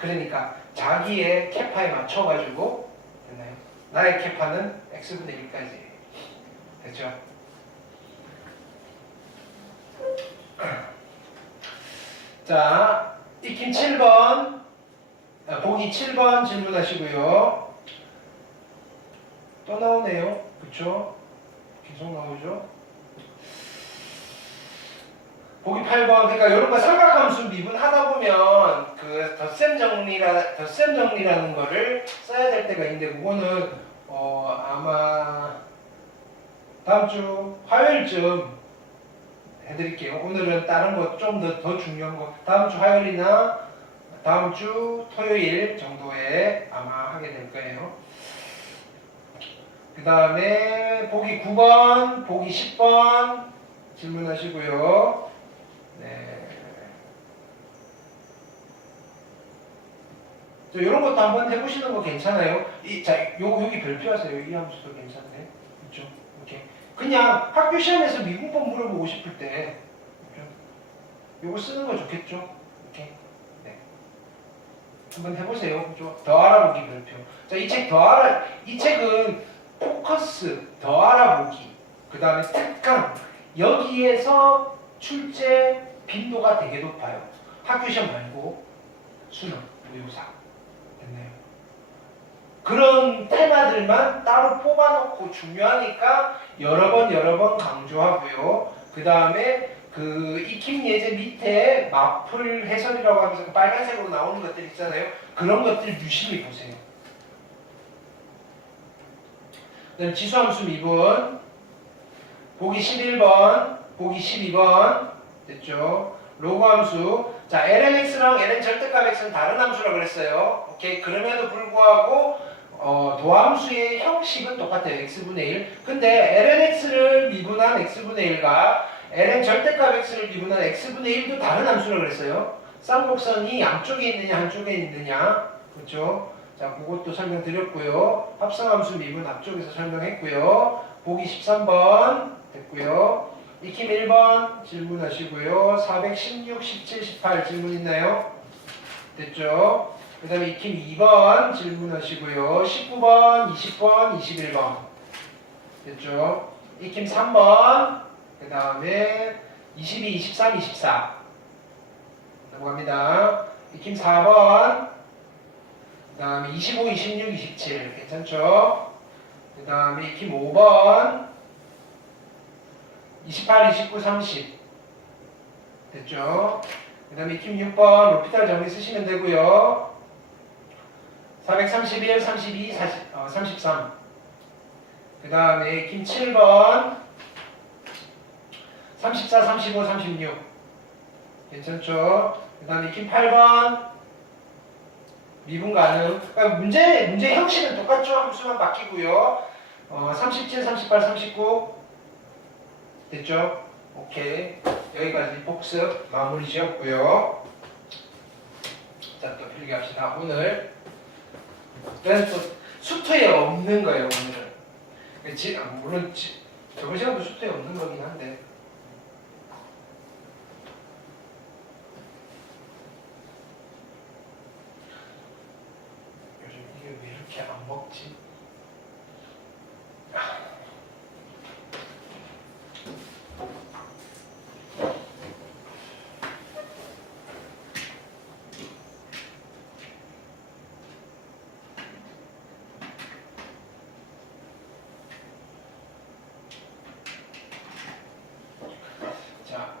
그러니까 자기의 캐파에 맞춰가지고 됐나요? 나의 캐파는 x분의 1까지 됐죠? 자, 익힘 7번 보기 7번 질문하시고요. 또 나오네요. 그쵸? 계속 나오죠? 보기 8번, 그러니까 이런 거 삼각함수 미분하다 보면 그 덧셈 정리라는 거를 써야 될 때가 있는데 그거는 아마 다음 주 화요일쯤 해드릴게요. 오늘은 다른 거 좀 더 중요한 거 다음 주 화요일이나 다음 주 토요일 정도에 아마 하게 될 거예요. 그 다음에 보기 9번, 보기 10번 질문하시고요. 네. 이런 것도 한번 해보시는 거 괜찮아요. 여기 별표하세요. 이 함수도 괜찮네. 그렇죠? 오케이. 그냥 학교 시험에서 미분법 물어보고 싶을 때 요거 쓰는 거 좋겠죠? 오케이. 네. 한번 해보세요. 그죠? 더 알아보기 별표. 자, 이 책은 포커스, 더 알아보기, 그 다음에 특강, 여기에서 출제 빈도가 되게 높아요. 학교 시험 말고 수능, 무효사. 됐네요. 그런 테마들만 따로 뽑아놓고 중요하니까 여러 번 강조하고요. 그 다음에 그 익힘 예제 밑에 마플 해설이라고 하면서 그 빨간색으로 나오는 것들 있잖아요. 그런 것들 유심히 보세요. 그다음 지수함수 미분 보기 11번, 보기 12번 됐죠? 로그함수. 자, lnx랑 ln 절대값 x는 다른 함수라고 그랬어요. 오케이. 그럼에도 불구하고 도함수의 형식은 똑같아요. x분의 1. 근데 lnx를 미분한 x분의 1과 ln 절대값 x를 미분한 x분의 1도 다른 함수라고 그랬어요. 쌍곡선이 양쪽에 있느냐 한쪽에 있느냐. 그렇죠? 자, 그것도 설명드렸고요. 합성함수 미분 앞쪽에서 설명했고요. 보기 13번 됐고요. 익힘 1번 질문하시고요. 416, 17, 18 질문 있나요? 됐죠? 그 다음에 익힘 2번 질문하시고요. 19번, 20번, 21번 됐죠? 익힘 3번 그 다음에 22, 23, 24 넘어갑니다. 익힘 4번 그 다음에 25, 26, 27 괜찮죠? 그 다음에 익힘 5번 28, 29, 30 됐죠? 그 다음에 익힘 6번 로피탈 정리 쓰시면 되고요. 431, 32, 33 그 다음에 익힘 7번 34, 35, 36 괜찮죠? 그 다음에 익힘 8번 미분 가능. 그러니까 문제 형식은 똑같죠? 함수만 바뀌고요. 37, 38, 39 됐죠? 오케이. 여기까지 복습 마무리 지었고요. 자, 또 필기합시다. 오늘 그래서 또 수트에 없는 거예요. 오늘은. 물론 저번 시간도 수트에 없는 거긴 한데 요즘 이게 왜 이렇게 안 먹지? 자,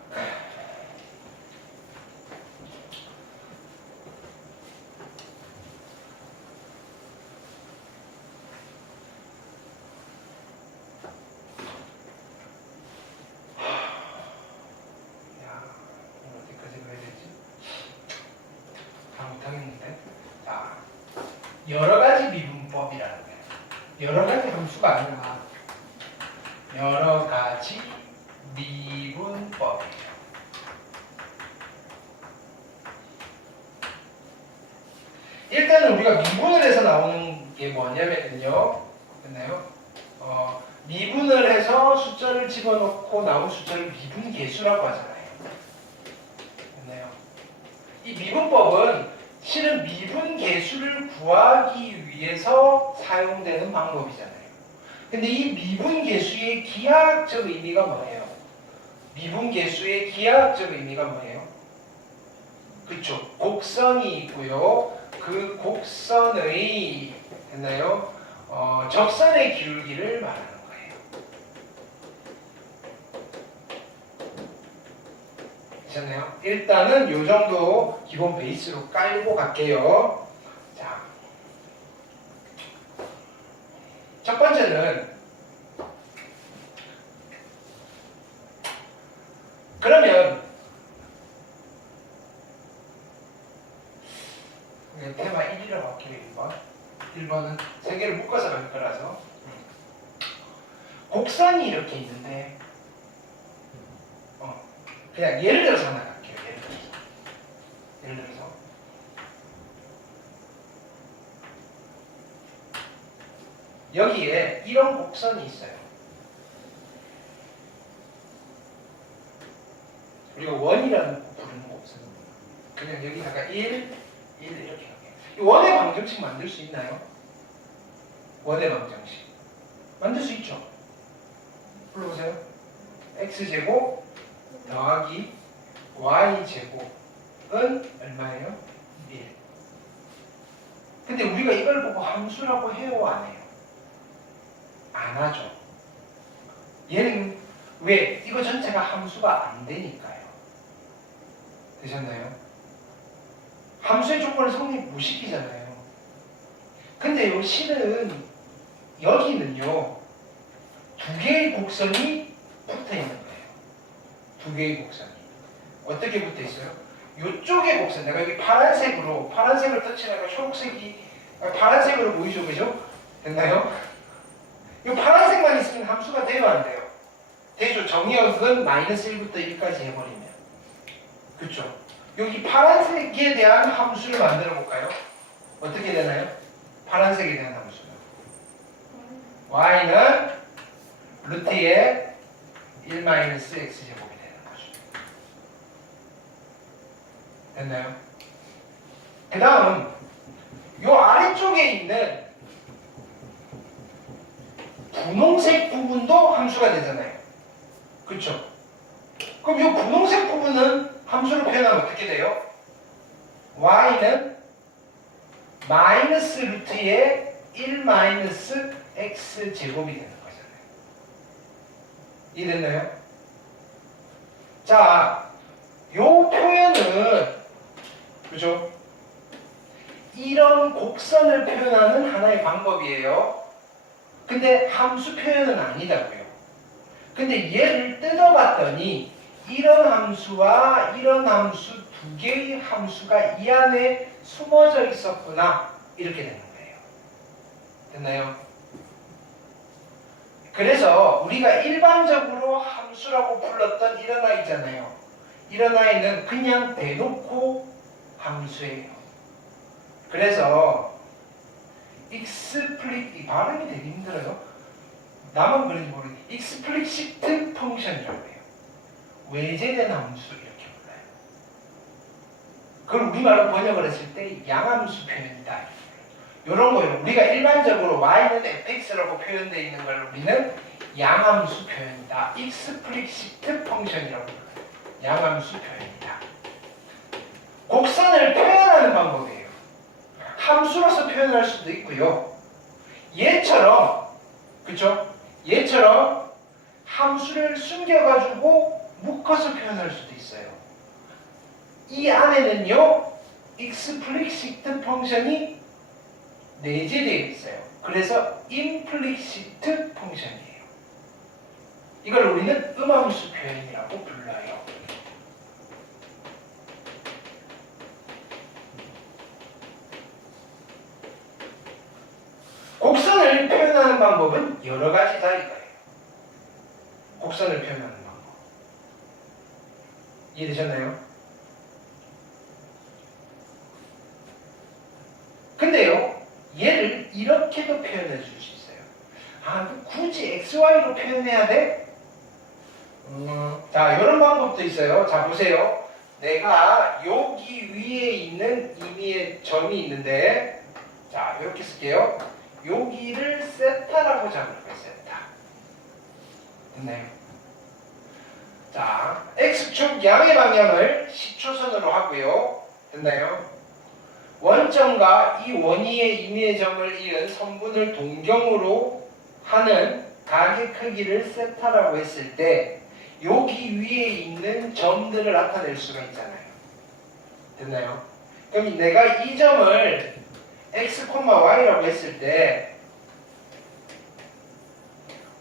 어디까지 가야 되지? 다 못하겠는데? 자, 여러 가지 미분법이라는 거예요. 여러 가지 함수가 아니라 여러 가지 미분법이에요. 일단은 우리가 미분을 해서 나오는 게 뭐냐면요. 됐나요? 미분을 해서 숫자를 집어넣고 나온 숫자를 미분계수라고 하잖아요. 됐나요? 이 미분법은 실은 이것은 미분 계수를 구하기 위해서 사용되는 방법이잖아요. 근데 이 미분 계수의 기하학적 의미가 뭐예요? 미분 계수의 기하학적 의미가 뭐예요? 그쵸? 곡선이 있고요. 그 곡선의 됐나요? 적선의 기울기를 말하는 거예요. 되셨나요? 일단은 요 정도 기본 베이스로 깔고 갈게요. 자, 첫 번째는 그러면 테마 1이라고 할게요. 1번. 1번은 세 개를 묶어서 갈 거라서 곡선이 이렇게 있는데 그냥 예를 들어서 하나 갈게요. 예를 들어서 여기에 이런 곡선이 있어요. 우리가 원이라는 부르는 곡선입니다. 그냥 여기다가 1 이렇게 할게요. 이 원의 방정식 만들 수 있나요? 원의 방정식 만들 수 있죠? 불러보세요. x제곱 더하기 y제곱은 얼마예요? 1. 근데 우리가 이걸 보고 함수라고 해요? 안 해요? 안 하죠. 얘는 왜? 이거 전체가 함수가 안 되니까요. 되셨나요? 함수의 조건을 성립 못 시키잖아요. 근데 요 실은 여기는요 두 개의 곡선이 붙어 있는 거예요. 두 개의 곡선이 어떻게 붙어 있어요? 요쪽의 곡선, 내가 여기 파란색을 터치하니까 초록색이 파란색으로 보이죠, 그죠? 됐나요? 이 파란색만 있으면 함수가 돼요, 안 돼요? 되죠. 정의역은 -1부터 1까지 해버리면, 그렇죠? 여기 파란색에 대한 함수를 만들어 볼까요? 어떻게 되나요? 파란색에 대한 함수는 y는 루트의 1-x제곱이 되는 거죠. 됐나요? 그 다음 요 아래쪽에 있는 분홍색 부분도 함수가 되잖아요. 그렇죠? 그럼 요 분홍색 부분은 함수로 표현하면 어떻게 돼요? y는 마이너스 루트의 1-x제곱이 되는 거잖아요. 이해됐나요? 자, 요 표현은 그죠? 이런 곡선을 표현하는 하나의 방법이에요. 근데 함수 표현은 아니다고요. 근데 얘를 뜯어봤더니 이런 함수와 이런 함수 두 개의 함수가 이 안에 숨어져 있었구나 이렇게 되는 거예요. 됐나요? 그래서 우리가 일반적으로 함수라고 불렀던 이런 아이잖아요. 이런 아이는 그냥 대놓고 함수예요. 그래서 익스플릭, 이 발음이 되게 힘들어요. 나만 그런지 모르겠는데 익스플리시트 펑션이라고 해요. 외제된 함수 이렇게 불러요. 그걸 우리말로 번역을 했을 때 양함수 표현이다. 이런 거예요. 우리가 일반적으로 y는 fx라고 표현되어 있는 걸 우리는 양함수 표현이다. 익스플리시트 펑션이라고 불러요. 양함수 표현이다. 곡선을 표현하는 방법이에요. 함수로서 표현할 수도 있고요. 얘처럼, 그쵸? 얘처럼 함수를 숨겨가지고 묶어서 표현할 수도 있어요. 이 안에는요, 익스플리시트 펑션이 내재되어 있어요. 그래서 임플리시트 펑션이에요. 이걸 우리는 음함수 표현이라고 불러요. 곡선을 표현하는 방법은 여러 가지다 이거예요. 곡선을 표현하는 방법. 이해되셨나요? 근데요, 얘를 이렇게도 표현해 줄 수 있어요. 아, 굳이 XY로 표현해야 돼? 자, 이런 방법도 있어요. 자, 보세요. 내가 여기 위에 있는 임의의 점이 있는데 자 이렇게 쓸게요. 여기를 세타라고 잡을 거예요. 세타. 됐나요? 자 x축 양의 방향을 시초선으로 하고요. 됐나요? 원점과 이 원위의 임의의 점을 이은 선분을 동경으로 하는 각의 크기를 세타라고 했을 때 여기 위에 있는 점들을 나타낼 수가 있잖아요. 됐나요? 그럼 내가 이 점을 x, y라고 했을 때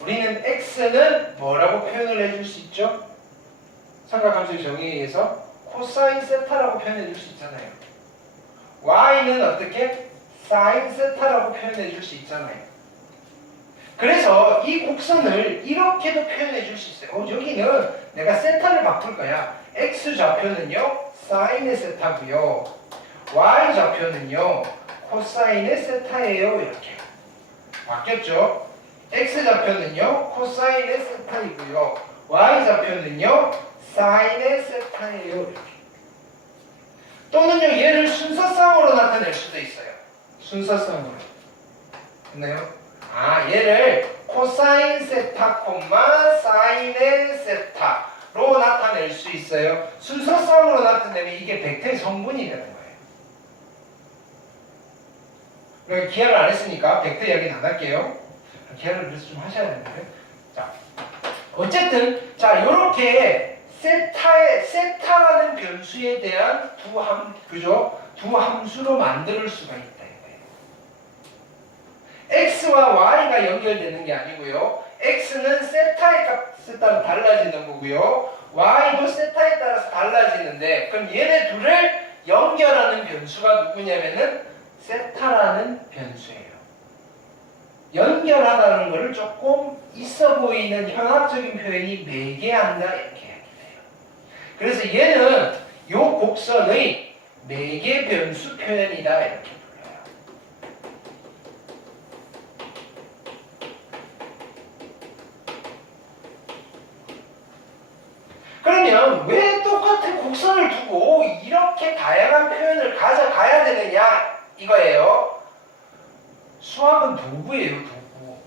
우리는 x는 뭐라고 표현을 해줄 수 있죠? 삼각함수의 정의에 의해서 코사인 세타라고 표현해 줄 수 있잖아요. y는 어떻게? 사인 세타라고 표현해 줄 수 있잖아요. 그래서 이 곡선을 이렇게도 표현해 줄 수 있어요. 여기는 내가 세타를 바꿀 거야. x 좌표는요 사인의 세타고요, y 좌표는요 코사인의 세타예요. 이렇게 바뀌었죠? x 좌표는요 코사인의 세타이고요, y 좌표는요 사인의 세타예요. 이렇게. 또는요 얘를 순서상으로 나타낼 수도 있어요. 순서상으로. 됐나요? 얘를 코사인 세타, 사인의 세타로 나타낼 수 있어요. 순서상으로 나타내면 이게 벡터의 성분이 되는 거예요. 그러니까 기하를 안 했으니까 벡터 이야기는 안 할게요. 기하를 그래서 좀 하셔야 되는데. 자, 어쨌든 자 요렇게 세타라는 변수에 대한 두 함수로 만들 수가 있다. x와 y가 연결되는 게 아니고요. x는 세타의 값에 따라 달라지는 거고요. y도 세타에 따라서 달라지는데 그럼 얘네 둘을 연결하는 변수가 누구냐면은 세타라는 변수예요. 연결하다는 것을 조금 있어 보이는 현학적인 표현이 매개한다 이렇게 얘기해요. 그래서 얘는 요 곡선의 매개 변수 표현이다 이렇게. 그러면 왜 똑같은 곡선을 두고 이렇게 다양한 표현을 가져가야 되느냐 이거예요. 수학은 도구예요. 도구.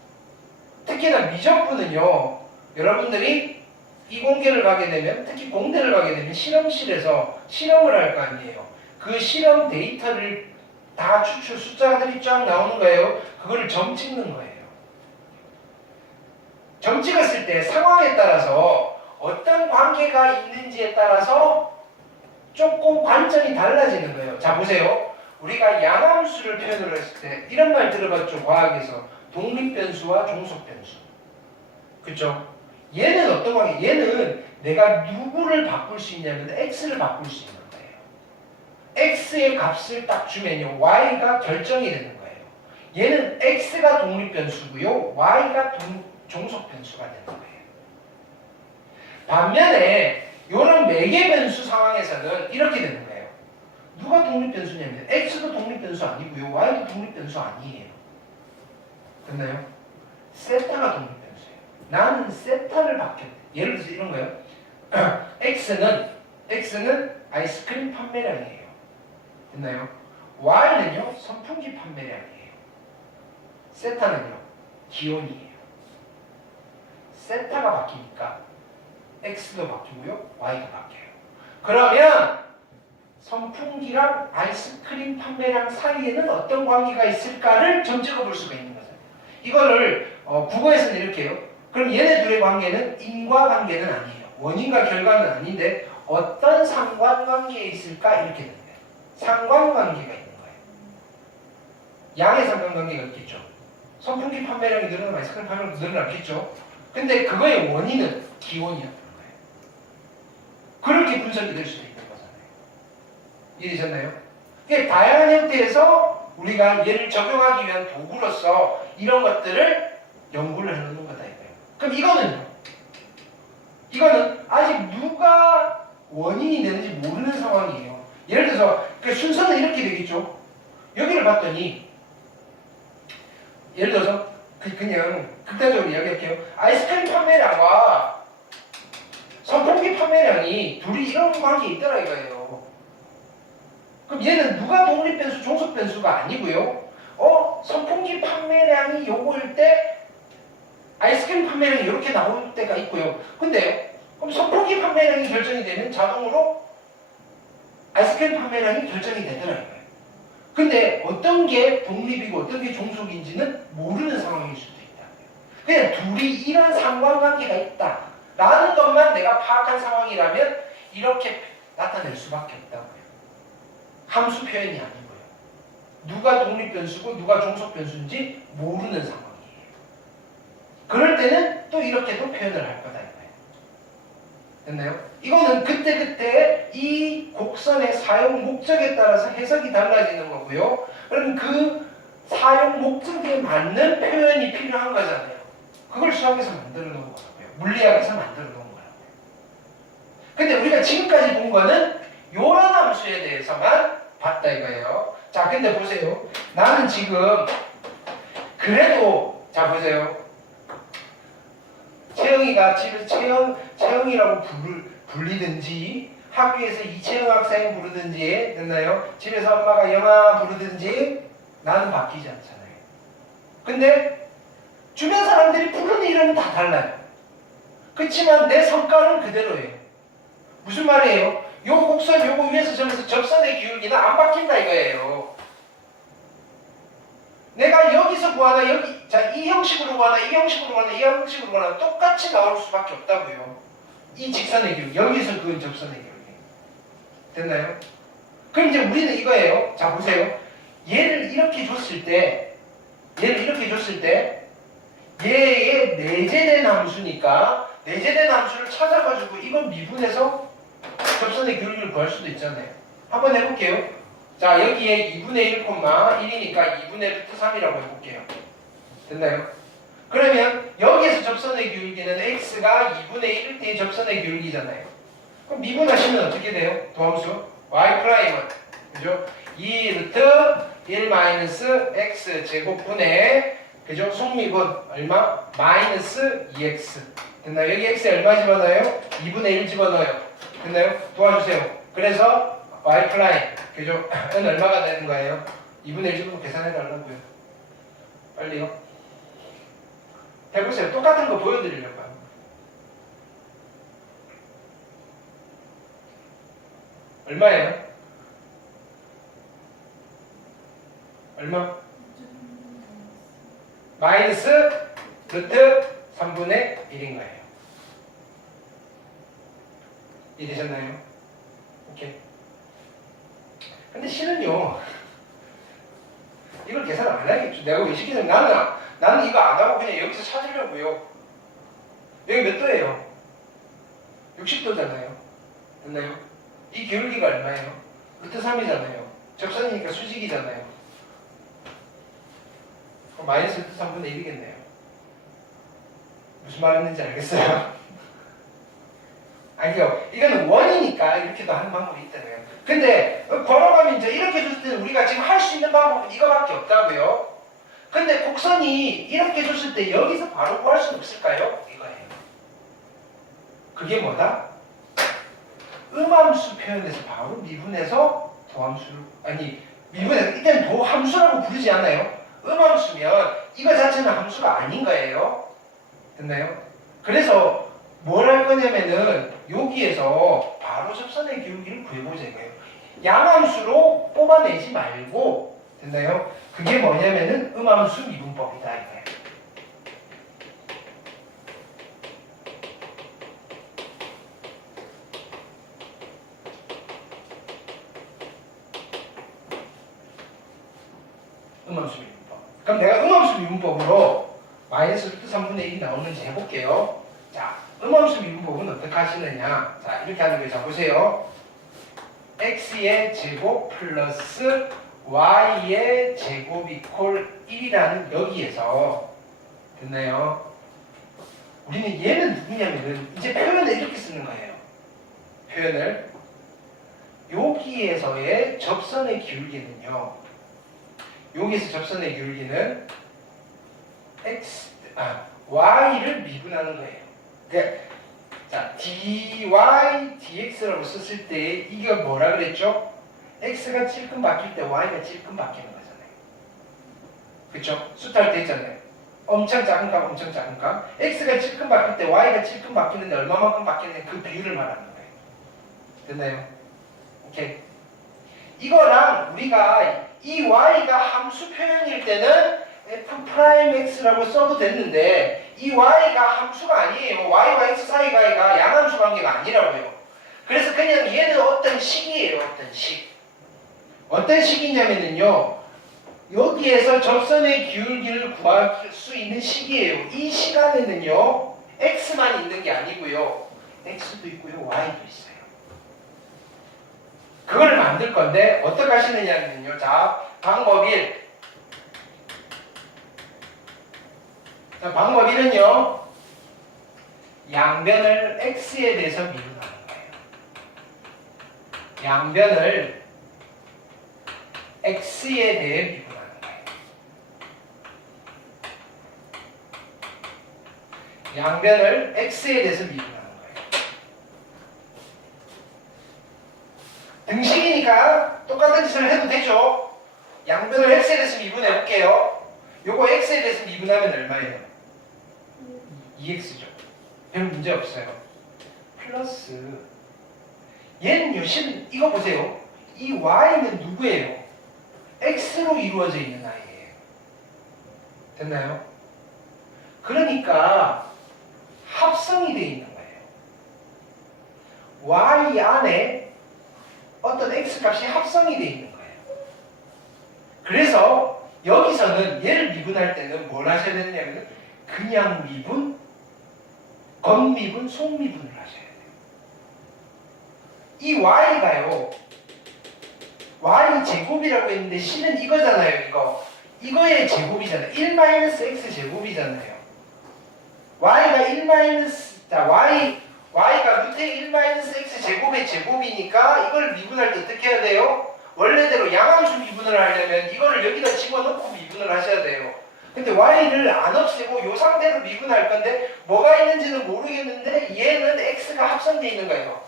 특히나 미적분은요. 여러분들이 이공계를 가게 되면, 특히 공대를 가게 되면 실험실에서 실험을 할 거 아니에요. 그 실험 데이터를 다 추출, 숫자들이 쫙 나오는 거예요. 그거를 점 찍는 거예요. 점 찍었을 때 상황에 따라서 어떤 관계가 있는지에 따라서 조금 관점이 달라지는 거예요. 자 보세요. 우리가 양함수를 표현을 했을 때 이런 말 들어봤죠. 과학에서 독립변수와 종속변수. 그쵸? 얘는 어떤 관계? 얘는 내가 누구를 바꿀 수 있냐면 x를 바꿀 수 있는 거예요. x의 값을 딱 주면요 y가 결정이 되는 거예요. 얘는 x가 독립변수고요 y가 종속변수가 되는 거예요. 반면에 이런 매개변수 상황에서는 이렇게 되는 거예요. 누가 독립변수냐면 x도 독립변수 아니고요 y도 독립변수 아니에요. 됐나요? 세타가 독립변수예요. 나는 세타를 바뀌었대. 예를 들어서 이런 거예요. x는 아이스크림 판매량이에요. 됐나요? y는요 선풍기 판매량이에요. 세타는요 기온이에요. 세타가 바뀌니까 x도 바뀌고요 y도 바뀌어요. 그러면 선풍기랑 아이스크림 판매량 사이에는 어떤 관계가 있을까를 점 찍어볼 수가 있는 거죠. 이거를 국어에서는 이렇게 해요. 그럼 얘네 둘의 관계는 인과관계는 아니에요. 원인과 결과는 아닌데 어떤 상관관계에 있을까 이렇게 되는 거예요. 상관관계가 있는 거예요. 양의 상관관계가 있겠죠. 선풍기 판매량이 늘어나면 아이스크림 판매량도 늘어나겠죠. 근데 그거의 원인은 기온이었던 거예요. 그렇게 분석이 될 수도 있는 거잖아요. 이해되셨나요? 그러니까 다양한 형태에서 우리가 얘를 적용하기 위한 도구로서 이런 것들을 연구를 해놓는 거다 이거예요. 그럼 이거는 아직 누가 원인이 되는지 모르는 상황이에요. 예를 들어서 그 순서는 이렇게 되겠죠. 여기를 봤더니 예를 들어서 그냥 극단적으로 이야기할게요. 아이스크림 판매량과 선풍기 판매량이 둘이 이런 관계에 있더라 이거예요. 그럼 얘는 누가 독립변수, 종속변수가 아니고요. 선풍기 판매량이 요거일 때 아이스크림 판매량이 이렇게 나올 때가 있고요. 근데 그럼 선풍기 판매량이 결정이 되면 자동으로 아이스크림 판매량이 결정이 되더라 이거예요. 근데 어떤 게 독립이고 어떤 게 종속인지는 모르는 상황일 수도 있다. 그냥 둘이 이런 상관관계가 있다 라는 것만 내가 파악한 상황이라면 이렇게 나타낼 수밖에 없다고요. 함수 표현이 아니고요. 누가 독립변수고 누가 종속변수인지 모르는 상황이에요. 그럴 때는 또 이렇게도 표현을 할 거다 이거예요. 됐나요? 이거는 그때그때 이 곡선의 사용 목적에 따라서 해석이 달라지는 거고요. 그럼 그 사용 목적에 맞는 표현이 필요한 거잖아요. 그걸 수학에서 만들어 놓은 거라고요. 물리학에서 만들어 놓은 거라고요. 근데 우리가 지금까지 본 거는 요런 함수에 대해서만 봤다 이거예요. 자, 근데 보세요. 나는 지금 그래도 자 보세요. 채영이가 집에서 채영이라고 불리든지 학교에서 이채영 학생 부르든지 됐나요? 집에서 엄마가 영아 부르든지 나는 바뀌지 않잖아요. 근데 주변 사람들이 부르는 이름은 다 달라요. 그렇지만 내 성깔은 그대로예요. 무슨 말이에요? 요 곡선 요거 위에서 점에서 접선의 기울기는 안 바뀐다 이거예요. 내가 여기서 구하나 여기 이 형식으로 구하나 이 형식으로 구하나 이 형식으로 구하나 똑같이 나올 수밖에 없다고요. 이 직선의 기울기 여기서 그 접선의 기울기 됐나요? 그럼 이제 우리는 이거예요. 자 보세요. 얘를 이렇게 줬을 때 얘의 내재된 함수니까 내재된 함수를 찾아가지고 이건 미분해서 접선의 기울기를 구할 수도 있잖아요. 한번 해볼게요. 자 여기에 2분의 1,1이니까 2분의 루트 3이라고 해볼게요. 됐나요? 그러면 여기에서 접선의 기울기는 x가 2분의 1일 때의 접선의 기울기잖아요. 그럼 미분하시면 어떻게 돼요? 도함수 y 프라임은 그죠? 2 루트 1 마이너스 x 제곱분의 그죠? 속미분 얼마? 마이너스 2x 됐나요? 여기 x 얼마 집어넣어요? 2분의 1 집어넣어요. 됐나요? 도와주세요. 그래서 y 프라임 그죠? n 얼마가 되는 거예요? 2분의 1 집어넣고 계산해 달라고요. 빨리요. 해보세요. 똑같은 거 보여드리려고요. 얼마예요? 얼마? 마이너스 루트 3분의 1인 거예요. 이해되셨나요? 오케이. 근데 실은요, 이걸 계산 안 하겠죠. 내가 왜 시키냐면 나는 이거 안 하고 그냥 여기서 찾으려고요. 여기 몇 도예요? 60도잖아요. 됐나요? 이 기울기가 얼마예요? 루트 3이잖아요. 접선이니까 수직이잖아요. 그럼 마이너스 루트 3분의 1이겠네요. 무슨 말했는지 알겠어요? 아니요. 이거는 원이니까 이렇게도 하는 방법이 있잖아요. 근데 걸어가면 이제 이렇게 줬을 때는 우리가 지금 할 수 있는 방법은 이거밖에 없다고요. 근데 곡선이 이렇게 줬을 때 여기서 바로 구할 수 없을까요? 이거예요. 그게 뭐다? 음함수 표현해서 바로 미분해서 도함수를 미분해서 이때는 도함수라고 부르지 않아요. 음함수면 이거 자체는 함수가 아닌 거예요. 됐나요? 그래서 뭘 할 거냐면은 여기에서 바로 접선의 기울기를 구해보자 이거예요. 양함수로 뽑아내지 말고 됐나요? 그게 뭐냐면은 음함수 미분법이다 이거예요. 음함수 미분법. 그럼 내가 음함수 미분법으로 마이너스 루트 3분의 1이 나오는지 해볼게요. 자, 음함수 미분법은 어떻게 하시느냐? 자, 이렇게 하는 거예요. 자, 보세요. x의 제곱 플러스 y의 제곱 이퀄 1이라는 여기에서 됐나요? 우리는 얘는 누구냐면은 이제 표현을 이렇게 쓰는 거예요. 표현을 여기에서의 접선의 기울기는요. 여기에서 접선의 기울기는 y를 미분하는 거예요. 그러니까 자, dy dx라고 썼을 때 이게 뭐라 그랬죠? x가 찔끔 바뀔 때 y가 찔끔 바뀌는 거잖아요. 그쵸? 숫자할 때 있잖아요. 엄청 작은 값, 엄청 작은 값. x가 찔끔 바뀔 때 y가 찔끔 바뀌는데 얼마만큼 바뀌는데 그 비율을 말하는 거예요. 됐나요? 오케이. 이거랑 우리가 이 y가 함수 표현일 때는 f'x라고 써도 됐는데 이 y가 함수가 아니에요. y와 x 사이가 양함수 관계가 아니라고요. 그래서 그냥 얘는 어떤 식이에요. 어떤 식. 어떤 식이냐면요. 여기에서 접선의 기울기를 구할 수 있는 식이에요. 이 시간에는요. x만 있는 게 아니고요. x도 있고요. y도 있어요. 그걸 만들 건데 어떻게 하시느냐면요. 자, 방법 1. 자, 방법 1은요. 양변을 x에 대해서 미분하는 거예요. 양변을 x에 대해 미분하는 거예요. 양변을 x에 대해서 미분하는 거예요. 등식이니까 똑같은 짓을 해도 되죠. 양변을 x에 대해서 미분해 볼게요. 요거 x에 대해서 미분하면 얼마예요? 2x죠. 별 문제 없어요. 플러스 얘는요, 이거 보세요. 이 y는 누구예요? x로 이루어져 있는 아이예요. 됐나요? 그러니까 합성이 되어 있는 거예요. y 안에 어떤 x 값이 합성이 되어 있는 거예요. 그래서 여기서는 얘를 미분할 때는 뭘 하셔야 되느냐면 그냥 미분, 겉미분, 속미분을 하셔야 돼요. 이 y가요. y 제곱이라고 했는데 c는 이거잖아요. 이거의 제곱이잖아요. 1-x 제곱이잖아요. y가 y가 루트 1-x 제곱의 제곱이니까 이걸 미분할 때 어떻게 해야 돼요? 원래대로 양함수 미분을 하려면 이거를 여기다 집어넣고 미분을 하셔야 돼요. 근데 y를 안 없애고 이 상태로 미분할 건데 뭐가 있는지는 모르겠는데 얘는 x가 합성되어 있는 거예요.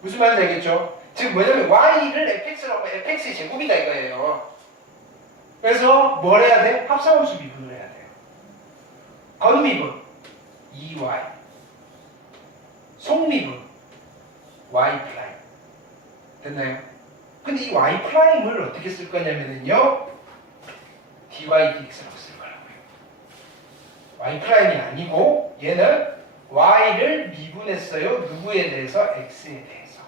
무슨 말인지 알겠죠? 즉 뭐냐면 y를 fx라고 하면 fx의 제곱이다 이거예요. 그래서 뭘 해야 돼? 합성함수 미분을 해야 돼요. 겉미분 2y, 속미분 y 프라임. 됐나요? 근데 이 y 프라임을 어떻게 쓸 거냐면요 dy dx라고 쓸 거라고요. y 프라임이 아니고 얘는 y를 미분했어요. 누구에 대해서? x에 대해서.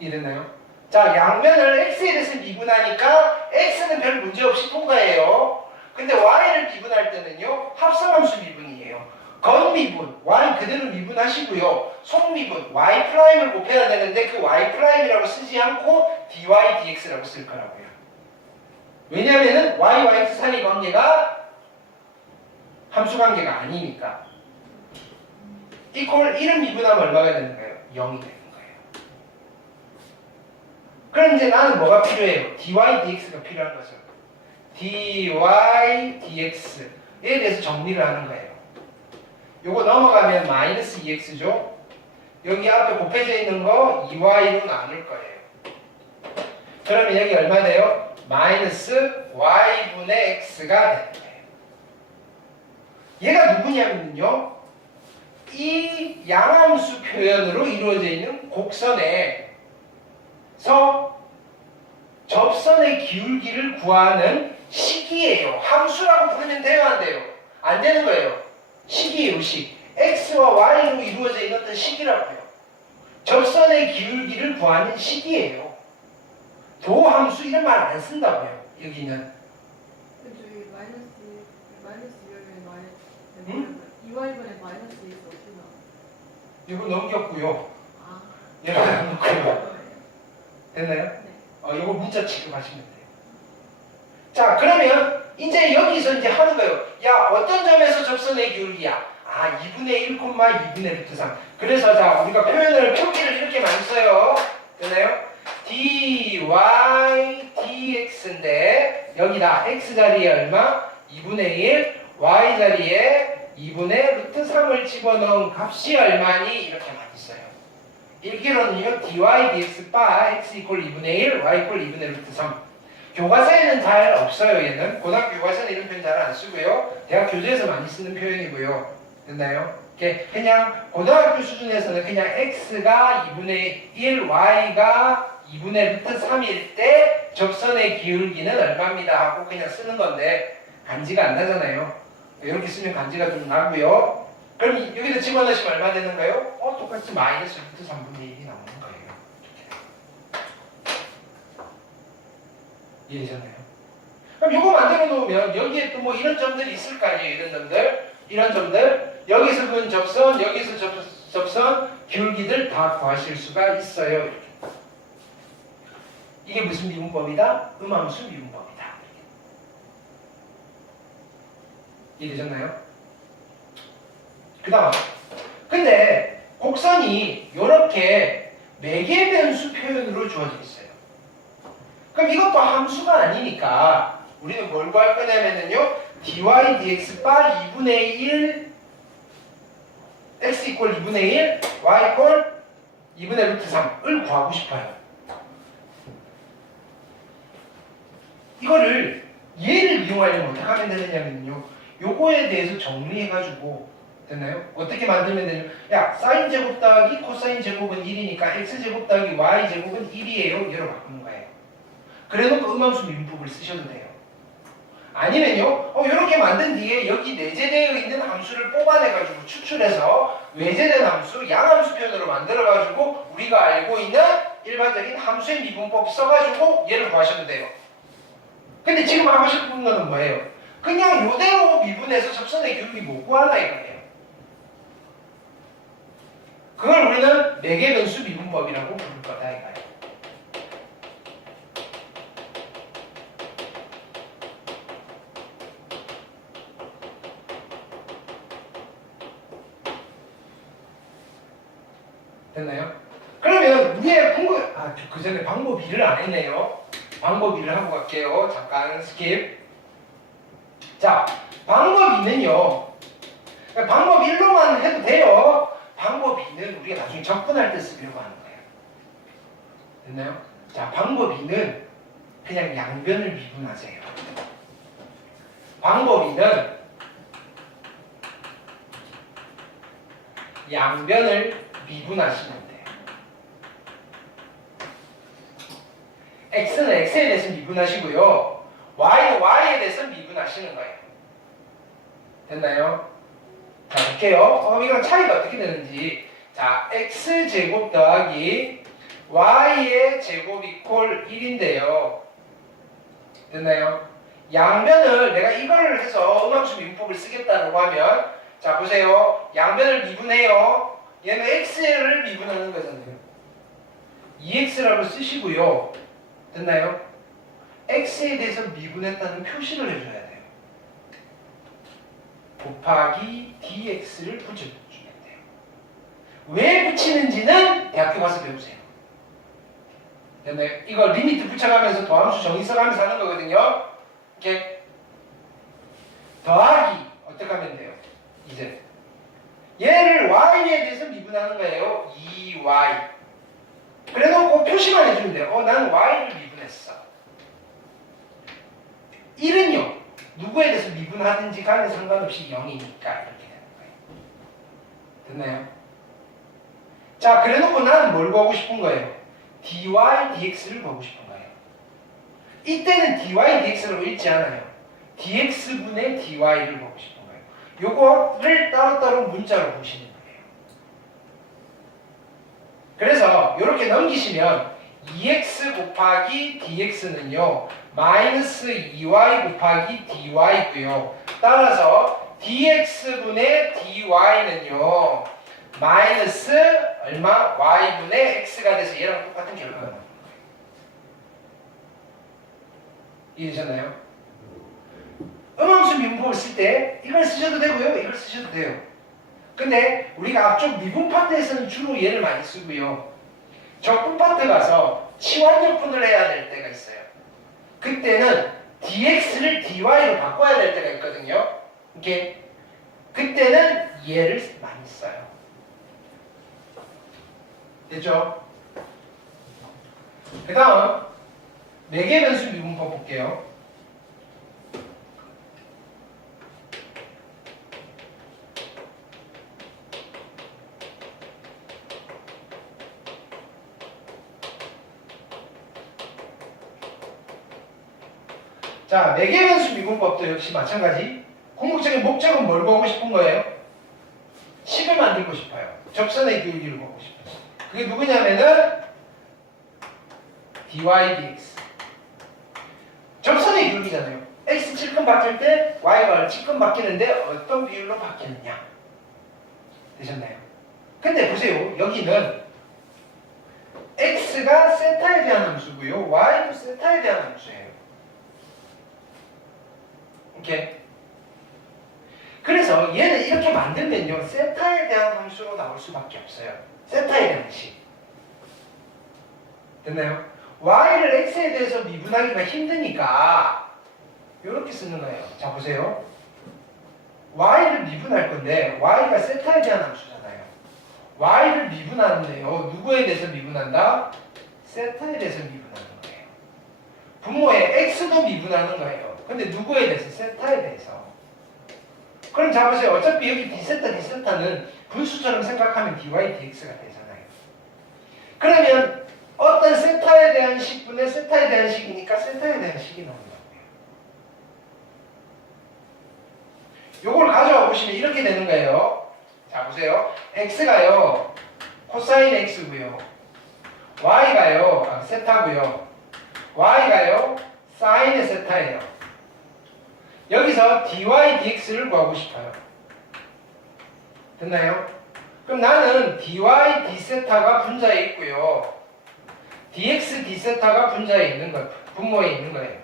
이해됐나요? 자, 양면을 x에 대해서 미분하니까 x는 별 문제 없이 통과해요. 근데 y를 미분할 때는요 합성함수 미분이에요. 겉미분 y 그대로 미분하시고요. 속미분 y 프라임을 곱해야 되는데 그 y 프라임이라고 쓰지 않고 dy dx라고 쓸 거라고요. 왜냐면은 y와 x 사이 관계가 함수 관계가 아니니까. 이퀄 1은 미분하면 얼마가 되는 거예요? 0이 되는 거예요. 그럼 이제 나는 뭐가 필요해요? dy dx가 필요한 거죠. dy dx에 대해서 정리를 하는 거예요. 요거 넘어가면 마이너스 2x죠. 여기 앞에 곱해져 있는 거 2y로 나눌 거예요. 그러면 여기 얼마 돼요? 마이너스 y분의 x가 되는 거예요. 얘가 누구냐면요 이 양함수 표현으로 이루어져 있는 곡선에서 접선의 기울기를 구하는 식이에요. 함수라고 부르면 돼요, 안 돼요? 안 되는 거예요. 식이에요, 식. x와 y로 이루어져 있는 어떤 식이라고요. 접선의 기울기를 구하는 식이에요. 도함수 이런 말 안 쓴다고요, 여기는. 저기 마이너스 2여기에 응? 2y분의 마이너스 2가 어떻게 나와? 이거 넘겼고요. 아, 얘를 안 넣고요. 그거예요. 됐나요? 네. 이거 문자 취급하시면 돼요. 자, 그러면 이제 여기서 이제 하는 거예요. 야, 어떤 점에서 접선의 기울기야? 아, 2분의 1, 2분의 루트 3. 그래서 자, 우리가 표기를 이렇게 많이 써요. 됐나요? dy dx인데 여기다 x 자리에 얼마? 2분의 1, y 자리에 2분의 루트 3을 집어넣은 값이 얼마니? 이렇게 많이 써요. 읽기로는요. dy dx 바 x 이퀄 2분의 1, y 이퀄 2분의 루트 3. 교과서에는 잘 없어요. 얘는 고등학교 교과서는 이런 표현 잘 안 쓰고요. 대학 교재에서 많이 쓰는 표현이고요. 됐나요? 그냥 고등학교 수준에서는 그냥 x가 2분의 1, y가 2분의 루트 3일 때 접선의 기울기는 얼마입니다 하고 그냥 쓰는 건데 간지가 안 나잖아요. 이렇게 쓰면 간지가 좀 나고요. 그럼 여기다 집어넣으시면 얼마 되는가요? 똑같이 마이너스 루트 3분의 1이 나오는 거예요. 이해되셨나요? 그럼 이거 만들어 놓으면 여기에 또 뭐 이런 점들이 있을 거 아니에요. 이런 점들 여기서 그 접선, 여기서 접선 기울기들 다 구하실 수가 있어요. 이렇게. 이게 무슨 미분법이다? 음함수 미분법이다. 이해되셨나요? 그 다음 근데 곡선이 이렇게 매개 변수 표현으로 주어져 있어요. 그럼 이것도 함수가 아니니까 우리는 뭘 구할 거냐면요 dy dx 바 2분의 1 x 이퀄 2분의 1 y 이퀄 2분의 루트 3을 구하고 싶어요. 이거를 얘를 이용하려면 어떻게 하면 되느냐면요 요거에 대해서 정리해가지고 됐나요? 어떻게 만들면 되냐면 야 사인 제곱 더하기 코사인 제곱은 1이니까 x 제곱 더하기 y 제곱은 1이에요. 얘로 바꾸는 거예요. 그래놓고 음함수 미분법을 쓰셔도 돼요. 아니면요 이렇게 만든 뒤에 여기 내재되어 있는 함수를 뽑아내가지고 추출해서 외재된 함수 양함수 표현으로 만들어가지고 우리가 알고 있는 일반적인 함수의 미분법 써가지고 얘를 구하셔도 돼요. 근데 지금 하고 싶은 거는 뭐예요? 그냥 요대로 미분해서 접선의 기울기 못 구하나 이거예요. 그걸 우리는 매개 변수 미분법이라고 부를 거다 이거예요. 됐나요? 그러면 우리의 그 전에 방법 2를 안 했네요. 방법 2를 하고 갈게요. 잠깐 스킵. 자, 방법 2는요. 방법 1로만 해도 돼요. 방법 2는 우리가 나중에 접근할 때 쓰려고 하는 거예요. 됐나요? 자, 방법 2는 그냥 양변을 미분하세요. 방법 2는 양변을 미분하시면 돼요. x는 x에 대해서 미분하시고요. y는 y에 대해서 미분하시는 거예요. 됐나요? 자, 볼게요. 이건 차이가 어떻게 되는지. 자, x제곱 더하기 y의 제곱 이퀄 1인데요. 됐나요? 양변을 내가 이걸 해서 음함수 미분법을 쓰겠다고 하면 자, 보세요. 양변을 미분해요. 얘는 x를 미분하는 거잖아요. 2x라고 쓰시고요. 됐나요? x에 대해서 미분했다는 표시를 해줘야 돼요. 곱하기 dx를 붙여주면 돼요. 왜 붙이는지는 대학교 가서 배우세요. 됐나요? 이거 리미트 붙여가면서 더함수 정의 써가면서 하는 거거든요. 이렇게 더하기 어떻게 하면 돼요? 이제 얘를 y에 대해서 미분하는 거예요. 2y. 그래놓고 표시만 해주면 돼요. 나는 y를 미분했어. 1은요. 누구에 대해서 미분하든지 간에 상관없이 0이니까 이렇게 되는 거예요. 됐나요? 자, 그래놓고 나는 뭘 구하고 싶은 거예요? dy dx를 구하고 싶은 거예요. 이때는 dy dx라고 읽지 않아요. dx분의 dy를 구하고 싶은 거예요. 요거를 따로따로 문자로 보시는 거예요. 그래서 이렇게 넘기시면 2x 곱하기 dx는요 마이너스 2y 곱하기 dy고요. 따라서 dx분의 dy는요 마이너스 얼마? y분의 x가 돼서 얘랑 똑같은 결과가 나옵니다. 이해되셨나요? 음함수 미분법을 쓸 때 이걸 쓰셔도 되고요. 이걸 쓰셔도 돼요. 근데 우리가 앞쪽 미분 파트에서는 주로 얘를 많이 쓰고요. 적분 파트 가서 치환역분을 해야 될 때가 있어요. 그때는 dx를 dy로 바꿔야 될 때가 있거든요. 이게 그때는 얘를 많이 써요. 됐죠? 그 다음 매개 변수 미분법 볼게요. 자, 매개 변수 미분법도 역시 마찬가지. 궁극적인 목적은 뭘 보고 싶은 거예요? 식을 만들고 싶어요. 접선의 기울기를 보고 싶어요. 그게 누구냐면은 dy dx. 접선의 기울기잖아요. x 7근 바뀔 때 y가 7근 바뀌는데 어떤 비율로 바뀌느냐. 되셨나요? 근데 보세요. 여기는 x가 세타에 대한 함수고요. y도 세타에 대한 함수예요. 오케이? 그래서 얘는 이렇게 만들면요. 세타에 대한 함수로 나올 수밖에 없어요. 세타에 대한 식. 됐나요? y를 x에 대해서 미분하기가 힘드니까 이렇게 쓰는 거예요. 자 보세요. y를 미분할 건데 y가 세타에 대한 함수잖아요. y를 미분하는데요. 누구에 대해서 미분한다? 세타에 대해서 미분하는 거예요. 분모에 x도 미분하는 거예요. 근데 누구에 대해서? 세타에 대해서. 그럼 자 보세요. 어차피 여기 d세타는 분수처럼 생각하면 dy dx가 되잖아요. 그러면 어떤 세타에 대한 식분의 세타에 대한 식이니까 세타에 대한 식이 나오는 거예요. 요걸 가져와 보시면 이렇게 되는 거예요. 자 보세요. x가요. 코사인 x고요. y가요. 세타고요. y가요. 사인의 세타예요. 여기서 dy dx를 구하고 싶어요. 됐나요? 그럼 나는 dy d세타가 분자에 있고요. dx d세타가 분자에 있는 거예요. 분모에 있는 거예요.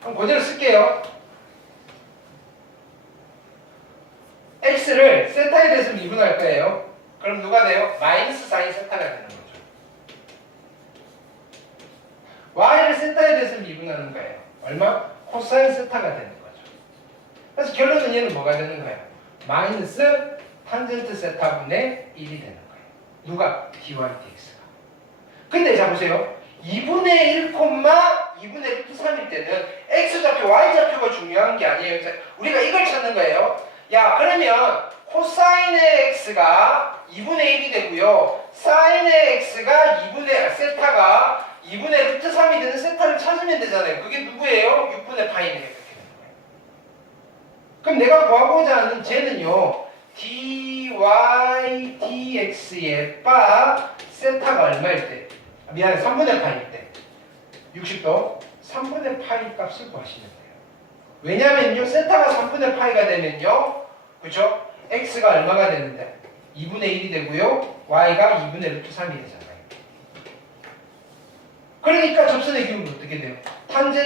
그럼 그대로 쓸게요. x를 세타에 대해서 미분할 거예요. 그럼 누가 돼요? 마이너스 사인 세타가 되는 거죠. y를 세타에 대해서 미분하는 거예요. 얼마? 코사인 세타가 되는 거죠. 그래서 결론은 얘는 뭐가 되는 거예요? 마이너스 탄젠트 세타분의 1이 되는 거예요. 누가? dy dx가. 근데 자 보세요. 2분의 1, 2분의 루트 3일 때는 x좌표, y좌표가 중요한 게 아니에요. 우리가 이걸 찾는 거예요. 야 그러면 코사인의 x가 2분의 1이 되고요. 사인의 x가 세타가 2분의 루트 3이 되는 세타를 찾으면 되잖아요. 그게 누구예요? 6분의 파이네요. 이렇게 되는 거예요. 그럼 내가 구하고자 하는 쟤는요. dy dx의 바 세타가 얼마일 때? 미안해 3분의 파일 때 60도 3분의 파이 값을 구하시면 돼요. 왜냐면요 세타가 3분의 파이가 되면요 그쵸? x가 얼마가 되는데 2분의 1이 되고요 y가 2분의 루트 3이 되잖아요. 그러니까 접선의 기울기 어떻게 돼요? 탄젠